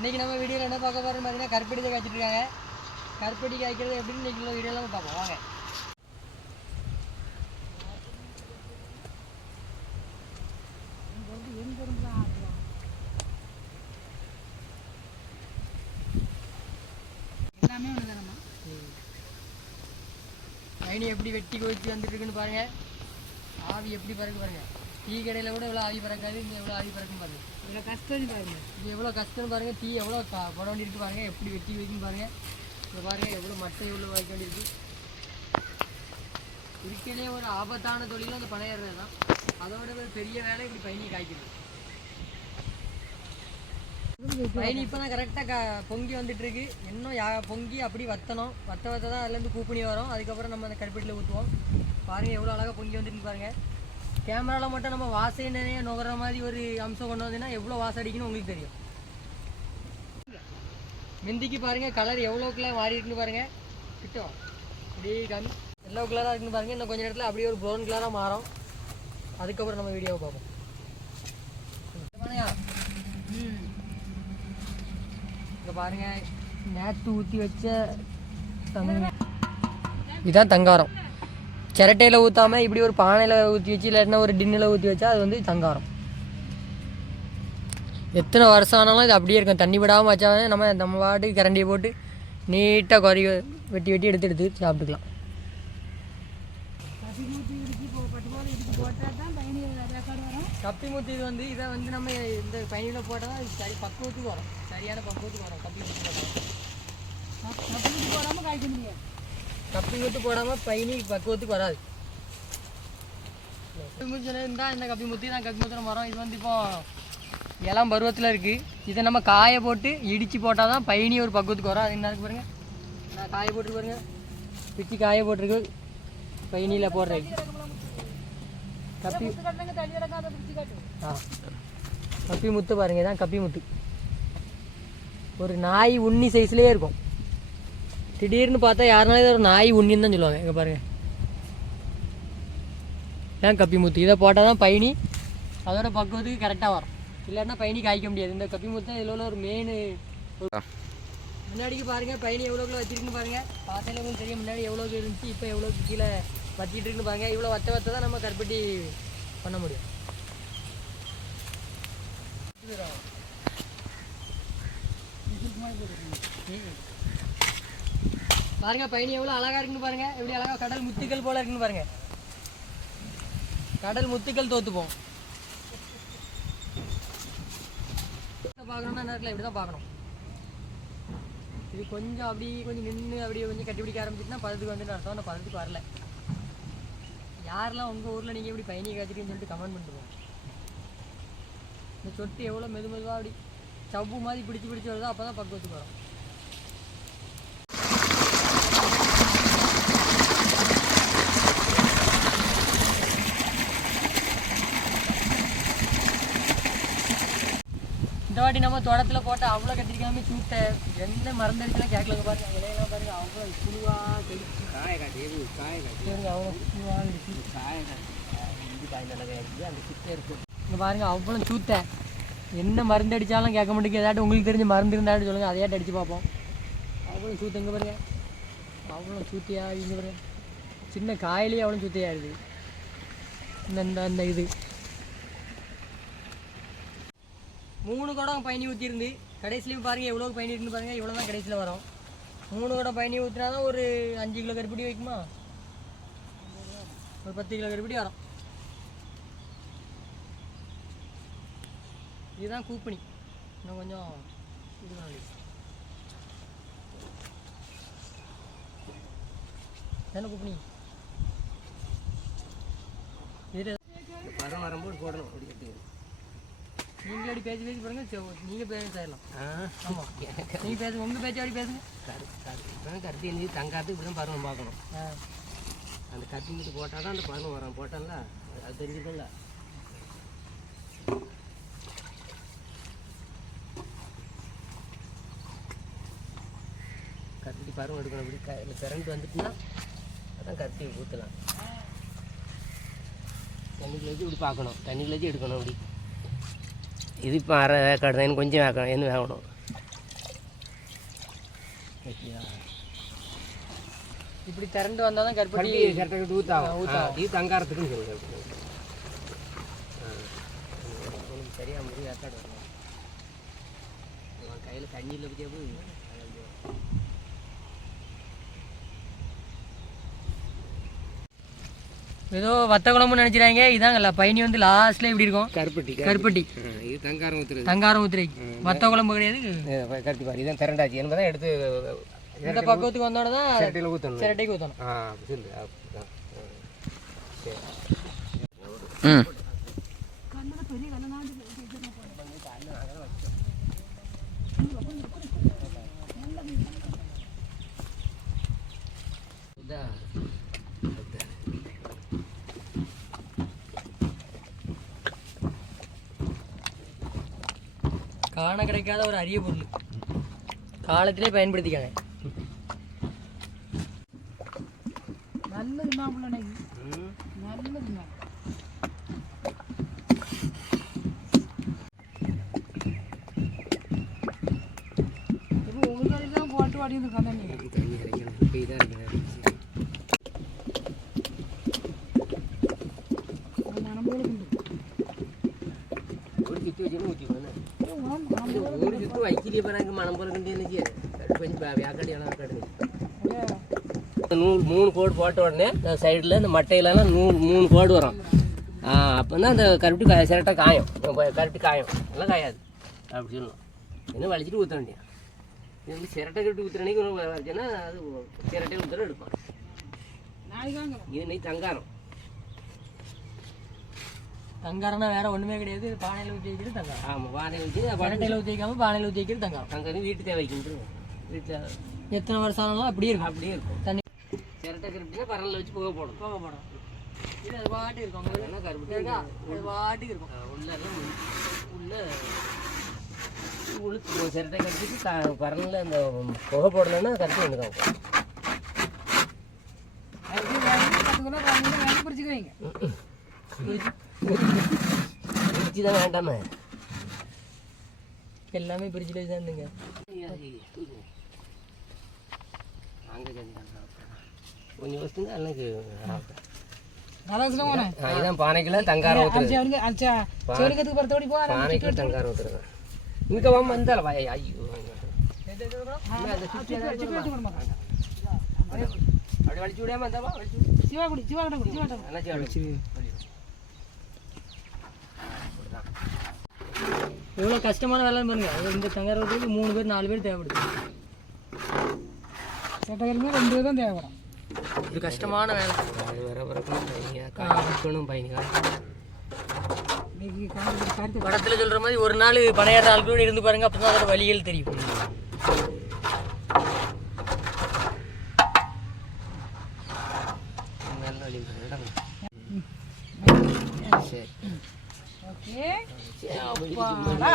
இன்னைக்கு நம்ம வீடியோவில் என்ன பார்க்க போகிறோம்னு பார்த்தீங்கன்னா கருப்படி தான் காய்ச்சிட்டு இருக்காங்க. காய்க்கிறது எப்படின்னு இன்னைக்கு உள்ள வீடியோவில் பார்ப்போம். வாங்க. எல்லாமே ஒன்று தானம்மா மைனி எப்படி வெட்டி கொதிச்சு வந்துட்டு இருக்குன்னு பாருங்க. ஆவி எப்படி பாருங்க பாருங்க. டீ கடையில் கூட எவ்வளோ ஆவி பறக்காது இங்கே எவ்வளோ ஆவி பறக்குன்னு பாருங்க. இதில் கஷ்டம் பாருங்க. இது எவ்வளோ கஷ்டம்னு பாருங்க டீ எவ்வளோ போட வேண்டியிருக்கு பாருங்க எப்படி வெட்டி வைக்குன்னு பாருங்க. இங்க பாருங்க எவ்வளோ மட்டை எவ்வளோ வைக்க வேண்டியிருக்கு. இருக்கிறதே ஒரு ஆபத்தான தொழிலும் அந்த பணையறது தான். அதோட ஒரு பெரிய வேலை இப்படி பயணி காய்க்கிறது. பயணி இப்போ தான் கரெக்டாக க பொங்கி வந்துட்டு இருக்கு இன்னும் யா பொங்கி அப்படி வத்தணும். வத்த வத்த தான் அதுலேருந்து கூப்பணி வரும். அதுக்கப்புறம் நம்ம அந்த கருப்பட்டியில் ஊற்றுவோம் பாருங்கள் எவ்வளோ அழகாக பொங்கி வந்துருக்கு பாருங்க. கேமராவில் மட்டும் நம்ம வாசை நிறைய மாதிரி ஒரு அம்சம் கொண்டு வந்தீங்கன்னா எவ்வளோ வாசம் அடிக்கணும் உங்களுக்கு தெரியும். மிந்திக்கு பாருங்க கலர் எவ்வளோக்குள்ள மாறி இருக்குன்னு பாருங்க. கிட்ட? அப்படியே கம்மி எல்லோ கலராக இருக்குன்னு பாருங்க. இன்னும் கொஞ்ச நேரத்தில் அப்படியே ஒரு ப்ரௌன் கலராக மாறும். அதுக்கப்புறம் நம்ம வீடியோவை பார்ப்போம். இங்கே பாருங்க நேற்று ஊற்றி வச்ச தங்க இதுதான் தங்காரம். சிரட்டையில் ஊற்றாம இப்படி ஒரு பானையில் ஊற்றி வச்சு இல்லாட்டினா ஒரு டின்னில் ஊற்றி வச்சா அது வந்து தங்காரம் எத்தனை வருஷம் ஆனாலும் இது அப்படியே இருக்கும். தண்ணி விடாமல் வச்சாவே நம்ம நம்ம பாட்டுக்கு கரண்டியை போட்டு நீட்டாக குறை வெட்டி வெட்டி எடுத்து எடுத்து சாப்பிட்டுக்கலாம். கப்பி முத்து இது வந்து இதை வந்து நம்ம இந்த பயணியில் போட்டால் தான் இது சரி பக்குவத்துக்கு வரும். சரியான பக்குவத்துக்கு வரும். கப்பி முத்து போட்டால் போடாமல் காய்க்க முடியாது. கப்பி முத்து போடாமல் பயணி பக்குவத்துக்கு வராது கப்பி முத்து இருந்தால் இந்த கப்பி முத்தி தான் கப்பி முத்துற மரம் இது வந்து இப்போ இளம் பருவத்தில் இருக்குது இதை நம்ம காய போட்டு இடித்து போட்டால் தான் பயணி ஒரு பக்குவத்துக்கு வரும் அது என்ன இருக்கு நான் காய போட்டு பாருங்கள் பிச்சு காய போட்டிருக்கு பயணியில் போடுறது கப்பி ஆ கப்பி முத்து பாருங்க இதான் கப்பி முத்து ஒரு நாய் உண்ணி சைஸ்லேயே இருக்கும் திடீர்னு பார்த்தா யாருனாலும் இது ஒரு நாய் உண்ணின்னு தான் சொல்லுவாங்க. இங்கே பாருங்க. இதான் கப்பி முத்து இதை போட்டால் தான் பயணி அதோட பக்குவத்துக்கு கரெக்டாக வரும். இல்லைன்னா பயணி காய்க்க முடியாது. இந்த கப்பி முத்து இதில் உள்ள ஒரு மெயின் முன்னாடிக்கு பாருங்க பயணி எவ்வளோக்குள்ள வச்சிருக்குன்னு பாருங்க. பார்த்தாலே உங்களுக்கு தெரியும். முன்னாடி எவ்வளோக்கு இருந்துச்சு இப்போ எவ்வளோக்கு கீழே வச்சிட்டு இருக்குன்னு பாருங்க. இவ்வளோ வத்த வத்த தான் நம்ம கருப்பட்டி பண்ண முடியும். ம். பாருங்க பயணி எவ்வளோ அழகா இருக்குன்னு பாருங்க. எப்படி அழகா கடல் முத்துக்கள் போல இருக்குன்னு பாருங்க. கடல் முத்துக்கள் தோத்துப்போம். பார்க்கணும்னா நேரத்தில் இப்படி தான் பார்க்கணும். இது கொஞ்சம் அப்படி கொஞ்சம் நின்று அப்படியே கொஞ்சம் கட்டி பிடிக்க பதத்துக்கு வந்து அர்த்தம். ஆனால் பதத்துக்கு வரல. யாரெல்லாம் உங்கள் ஊரில் நீங்கள் எப்படி பயணி காய்ச்சிருக்கீங்கன்னு சொல்லிட்டு கமெண்ட் பண்ணிட்டு இந்த சொட்டு எவ்வளோ மெது மெதுவாக அப்படி சவ்வு மாதிரி பிடிச்சி பிடிச்சி வருதோ அப்போ தான் பக்குவத்துக்கு வரும் இந்த வாட்டி நம்ம தோட்டத்தில் போட்ட அவ்வளோ கத்திரிக்காம சூட்டை. எந்த மறந்தடிச்செல்லாம் கேட்கலங்க பாருங்க. இலையெல்லாம் பாருங்க. அவ்வளோ புழுவா கடிச்சு காய காட்டு காய காட்டு. அவ்வளோ புழுவா கடிச்சு காய காட்டு. இஞ்சி காய் நல்லா அந்த கிட்ட இருக்கும் இங்கே பாருங்க அவ்வளோ சூத்தை என்ன மருந்து அடித்தாலும் கேட்க மாட்டேங்குது. ஏதாட்டும் உங்களுக்கு தெரிஞ்ச மருந்து இருந்தாலும் சொல்லுங்கள் அதையாட்டு அடித்து பார்ப்போம். அவ்வளோ சூத்து இங்கே பாருங்க. அவ்வளோ சூத்தியா இங்கே பாருங்க. சின்ன காயிலேயே அவ்வளோ சூத்தையாக இருக்குது. இந்த இந்த இது. மூணு குடம் பயணி ஊற்றிருந்து கடைசிலையும் பாருங்கள் எவ்வளோ பயணி இருக்குன்னு பாருங்கள் இவ்வளோ தான் கடைசியில் வரும். மூணு குடம் பயணி ஊற்றினா தான் ஒரு அஞ்சு கிலோ கருப்படி வைக்குமா? ஒரு பத்து கிலோ கருப்படி வரும். இதுதான் கூப்பணி இன்னும் கொஞ்சம் இது பண்ண என்ன கூப்பணி இது வரும்போது போடணும். நீங்களே அப்படி பேசி பேசி பாருங்க சரி, நீங்க பேச செய்யலாம் ஆமா. நீங்க பேசுங்க உங்க பேச்சு அப்படி பேசுங்க? கரு கரு. கருத்தி எழுதி தங்காத்து இப்படி தான் பருவம் பார்க்கணும். அந்த கத்தி மட்டும் போட்டால் தான் அந்த பருவம் வரும். போட்டோம்ல? அது தெரிஞ்சுக்கல கத்தி பருவம் எடுக்கணும். இப்படி க பிறண்டு வந்துட்டுன்னா அதான் கத்தி ஊற்றலாம் தண்ணிக்குள்ள இப்படி பார்க்கணும். தண்ணிக்குள்ள எடுக்கணும் அப்படி. ഇതിപ്പോൾ അര വേക്കാടുന്നത് അതിന് கொஞ்சம் വേക്കണം என்ன வேகணும் இப்படி திரண்டு வந்தால் தான் கருப்பட்டி கரெக்டாக ஊற்றாகும் ஊற்றாகும் இது தங்காரத்துக்குன்னு சொல்லுங்கள் சரியாக முடியாது கையில் தண்ணியில் போய் ஏதோ வத்த குழம்புன்னு நினைச்சிடாங்க இதாங்கல்ல பயணி வந்து லாஸ்ட்ல இப்படி இருக்கும்? கருப்பட்டி கருப்பட்டி. இது தங்காரம் ஊற்றுறது தங்காரம் ஊத்துரை வத்த குழம்பு கிடையாது. கருத்தி பாரு இதான் திரண்டாச்சு. என்பதை எடுத்து இந்த பக்குவத்துக்கு வந்தோட தான் சட்டையில் ஊற்றணும் சிரட்டைக்கு ஊற்றணும் ஆ சொல்லு. அப்படிதான் ஆ. சரி. ம். கண்ணோட பெரிய கண்ணனாண்டு இதா. காண கிடைக்காத ஒரு அரிய பொருள். காலத்திலே பயன்படுத்திக்காங்க. நல்லது. நல்லது உங்களுக்கு தான் போட்டு வாடி கண்ணன் தண்ணி இறங்கணும் இப்போ இதாக இருக்கு. சுற்று வைக்கிறிய பிறகு மனம் பிறகு இன்னைக்கு கொஞ்சம் வேக்காடி எல்லாம் கட்டுது நூல் மூணு கோடு போட்ட உடனே இந்த சைடில் இந்த மட்டையிலலாம் நூல் மூணு கோடு வரும் அப்போ தான் அந்த கருப்பட்டி காய சிரட்டை காயும் கருப்பட்டி காயும் எல்லாம் காயாது அப்படி சொல்லணும் இன்னும் வலிச்சிட்டு ஊற்ற வேண்டிய இது வந்து சிரட்டை கருப்பட்டி ஊற்றுறனைக்கு வச்சுன்னா அது சிரட்டை ஊற்றுற எடுப்பான் இது இன்னைக்கு தங்காரம் தங்காரம்னா வேற ஒண்ணுமே கிடையாது. இது பானையில ஊற்றி வைக்கிறது தங்காரம். ஆமாம் வானை வச்சு பரட்டையில் ஊற்றி வைக்காம பானையில ஊற்றி வைக்கிறது தங்காரம். தங்கம் வீட்டு தேவைக்கு வீட்டில் எத்தனை வருஷம் ஆனாலும் அப்படியே இருக்கும். அப்படியே இருக்கும். தண்ணி சிரட்டை கருப்பட்டினா பரலில் வச்சு புகை போடணும் கோவப்படும் இது அது பாட்டு இருக்கும். அதெல்லாம் கருப்பட்டி? அது பாட்டுக்கு இருக்கும். உள்ள உள்ள- உளுத்து சிரட்டை கட்டிட்டு க பரனில் அந்த புகை போடலைன்னா கருத்து பிரிச்சு தான் வேண்டாமே. எல்லாமே பிரிட்ஜில் தான் இருந்துங்க கொஞ்சம் விஷயம் போனேன் இதுதான் பானைக்குள்ள தங்காரம் பானைக்குள்ள தங்காரம் ஊற்றுறது இங்கே வாம வந்தால வாய் ஐயோ அந்த சுற்றி அப்படி வலிச்சு விடாம வலிச்சு. சிவா குடி சிவா குடி சிவா அண்ணாச்சி வலிச்சு எவ்வளோ கஷ்டமான வேலைன்னு பாருங்க. இந்த ஊற்றுறதுக்கு மூணு பேர் நாலு பேர் தேவைப்படுது. சட்டக்கருமே ரெண்டு பேர் தான் தேவைப்படும். இது கஷ்டமான வேலை. அது வர வரக்கணும் பையன் காய்க்கணும் கருத்து படத்துல சொல்ற மாதிரி ஒரு நாள் பணையாற ஆட்களோட இருந்து பாருங்க அப்பதான் அதோட வழிகள் தெரியும். நல்ல வழி சரி. ஓகே சரி